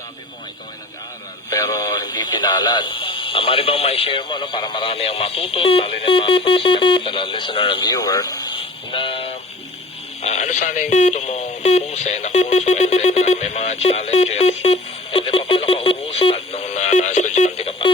Sabi mo ikaw ay nag-aaral pero hindi pinalad. Mari bang may share mo para marami ang matuto, lalo na mga listener and viewer, na ano sana yung gusto mong pusin na kurso and then may mga challenges and then paano ka umusad nung estudyante ka pa?